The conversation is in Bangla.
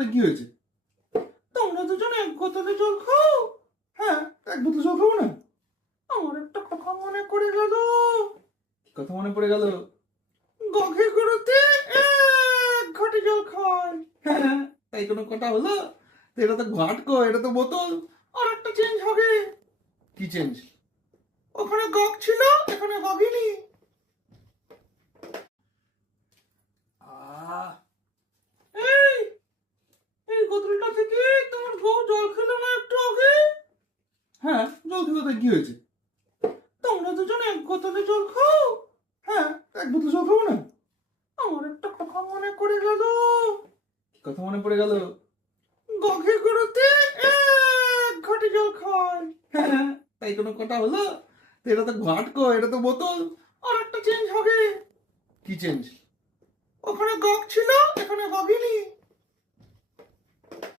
তাতে কি হয়েছে? তোমরা দুজন এক বোতলে জল খাও। হ্যাঁ, এক বোতল জল খাবো না? আমার একটা কথা মনে পড়ে গেল। কি কথা মনে পড়ে গেল? গঘে গরুতে এক ঘটি জল খায়। হ্যাঁ, তাই কোনো কথা হলো? এটা তো ঘাট কো, এটা তো বোতল। আর একটা চেঞ্জ হবে। কি চেঞ্জ? ওখানে গগ ছিল, এখানে গগিনি। এই এই বোতলটা থেকে তোমার বউ জল খেলো না একটু আগে? হ্যাঁ, জল খেলো, তাই কি হয়েছে? তোমরা দুজন এক বোতলে জল খাও। হ্যাঁ, এক বোতল জল খাবো না? আমার একটা কথা মনে পড়ে গেল। কি কথা মনে পড়ে গেল? গঘে গরুতে এক ঘটি জল খায়। হ্যাঁ, তাই কোনো কথা হলো? এটা তো ঘাট কো, এটা তো বোতল। আর একটা চেঞ্জ হবে। কি চেঞ্জ? ওখানে গগ ছিল,